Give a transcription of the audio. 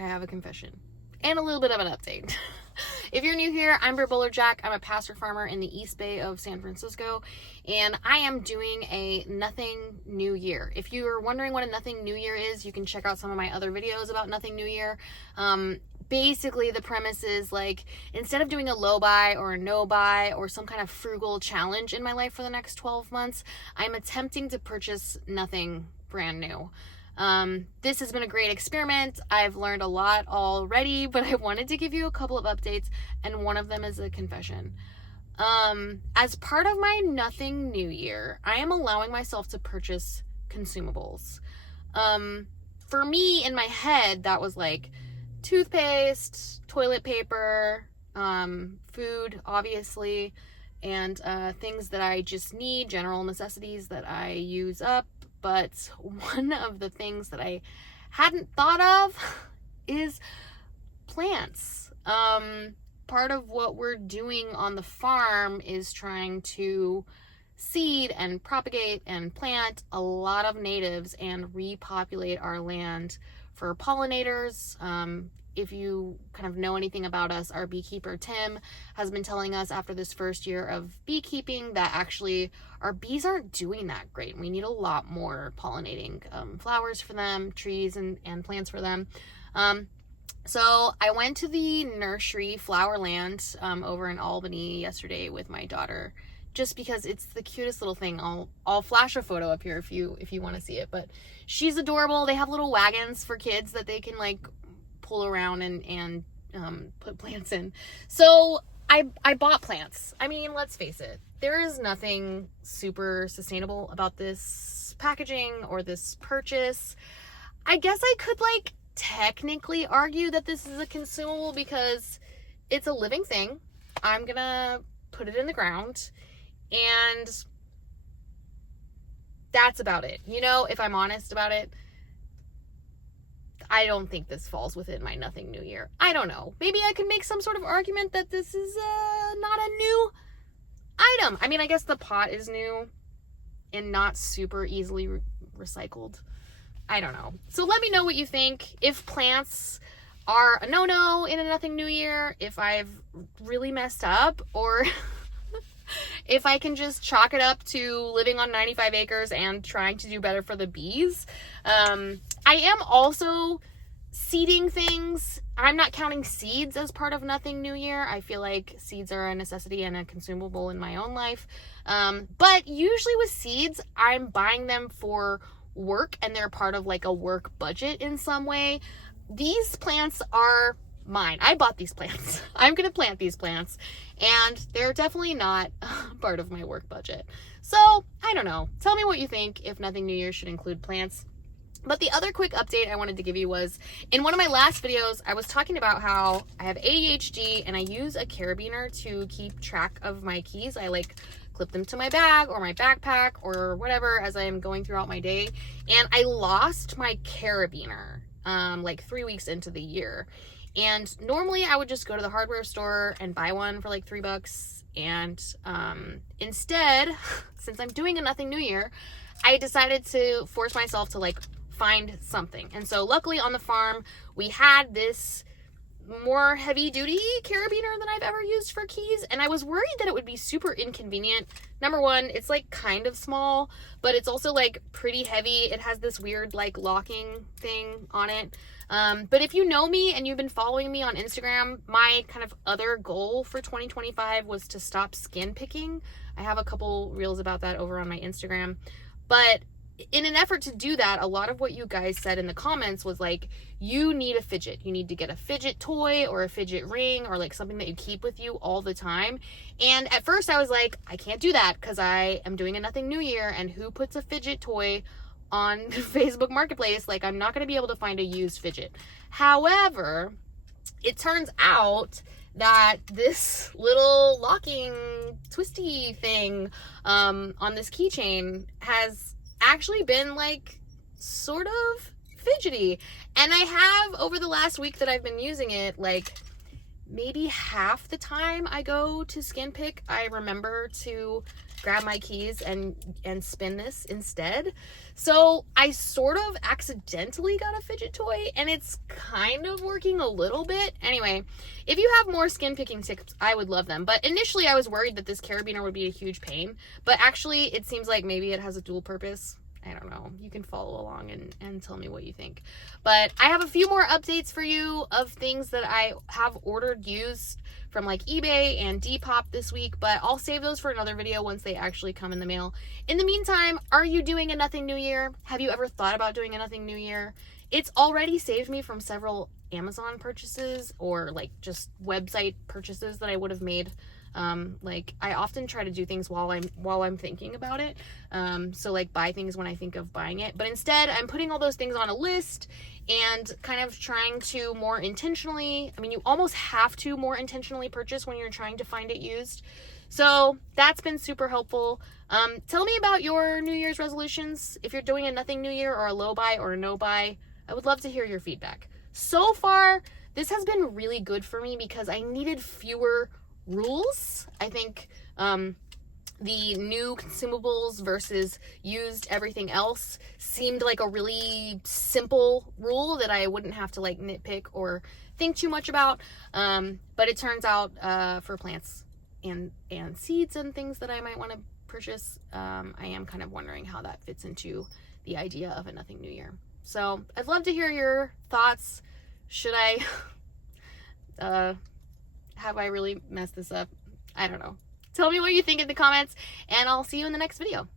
I have a confession and a little bit of an update. If you're new here, I'm Brit Bolerjack. I'm a pasture farmer in the East Bay of San Francisco, and I am doing a Nothing New Year. If you're wondering what a Nothing New Year is, you can check out some of my other videos about Nothing New Year. Basically, the premise is like, instead of doing a low buy or a no buy or some kind of frugal challenge in my life for the next 12 months, I'm attempting to purchase nothing brand new. This has been a great experiment. I've learned a lot already, but I wanted to give you a couple of updates, and one of them is a confession. As part of my Nothing New Year, I am allowing myself to purchase consumables. For me, in my head, that was like toothpaste, toilet paper, food, obviously, and things that I just need, general necessities that I use up. But one of the things that I hadn't thought of is plants. Part of what we're doing on the farm is trying to seed and propagate and plant a lot of natives and repopulate our land for pollinators. If you kind of know anything about us, our beekeeper Tim has been telling us after this first year of beekeeping that actually our bees aren't doing that great. We need a lot more pollinating flowers for them, trees and plants for them. So I went to the nursery Flowerland over in Albany yesterday with my daughter, just because it's the cutest little thing. I'll flash a photo up here if you want to see it, but she's adorable. They have little wagons for kids that they can like pull around and put plants in. So I bought plants. I mean, let's face it, there is nothing super sustainable about this packaging or this purchase. I guess I could like technically argue that this is a consumable because it's a living thing. I'm gonna put it in the ground, and that's about it. You know, if I'm honest about it, I don't think this falls within my Nothing New Year. I don't know. Maybe I could make some sort of argument that this is not a new item. I mean, I guess the pot is new and not super easily recycled. I don't know. So let me know what you think. If plants are a no-no in a Nothing New Year, if I've really messed up, or if I can just chalk it up to living on 95 acres and trying to do better for the bees. I am also seeding things. I'm not counting seeds as part of Nothing New Year. I feel like seeds are a necessity and a consumable in my own life. But usually with seeds, I'm buying them for work, and they're part of like a work budget in some way. These plants are mine. I bought these plants. I'm gonna plant these plants, and they're definitely not part of my work budget. So I don't know. Tell me what you think, if Nothing New Year should include plants. But the other quick update I wanted to give you was, in one of my last videos, I was talking about how I have ADHD and I use a carabiner to keep track of my keys. I like clip them to my bag or my backpack or whatever as I am going throughout my day. And I lost my carabiner like 3 weeks into the year. And normally I would just go to the hardware store and buy one for like $3. And instead, since I'm doing a Nothing New Year, I decided to force myself to like find something. And so luckily on the farm, we had this more heavy duty carabiner than I've ever used for keys. And I was worried that it would be super inconvenient. Number one, it's like kind of small, but it's also like pretty heavy. It has this weird like locking thing on it. But if you know me and you've been following me on Instagram, my kind of other goal for 2025 was to stop skin picking. I have a couple reels about that over on my Instagram. But in an effort to do that, a lot of what you guys said in the comments was like, you need a fidget. You need to get a fidget toy or a fidget ring or like something that you keep with you all the time. And at first I was like, I can't do that because I am doing a Nothing New Year, and who puts a fidget toy on Facebook Marketplace? Like, I'm not going to be able to find a used fidget. However, it turns out that this little locking twisty thing on this keychain has actually been like sort of fidgety. And I have, over the last week that I've been using it, like maybe half the time I go to skin pick, I remember to grab my keys and spin this instead. So I sort of accidentally got a fidget toy, and it's kind of working a little bit. Anyway, if you have more skin picking tips, I would love them. But initially I was worried that this carabiner would be a huge pain, but actually it seems like maybe it has a dual purpose. I don't know. You can follow along and tell me what you think. But I have a few more updates for you of things that I have ordered used from like eBay and Depop this week, but I'll save those for another video once they actually come in the mail. In the meantime, are you doing a Nothing New Year? Have you ever thought about doing a Nothing New Year? It's already saved me from several Amazon purchases or like just website purchases that I would have made. Like I often try to do things while I'm thinking about it. So like buy things when I think of buying it, but instead I'm putting all those things on a list and kind of trying to more intentionally, I mean, you almost have to more intentionally purchase when you're trying to find it used. So that's been super helpful. Tell me about your New Year's resolutions. If you're doing a Nothing New Year or a low buy or a no buy, I would love to hear your feedback. So far, this has been really good for me because I needed fewer rules. I think the new consumables versus used everything else seemed like a really simple rule that I wouldn't have to like nitpick or think too much about. But it turns out for plants and seeds and things that I might want to purchase, I am kind of wondering how that fits into the idea of a Nothing New Year. So I'd love to hear your thoughts. Should I have I really messed this up? I don't know. Tell me what you think in the comments, and I'll see you in the next video.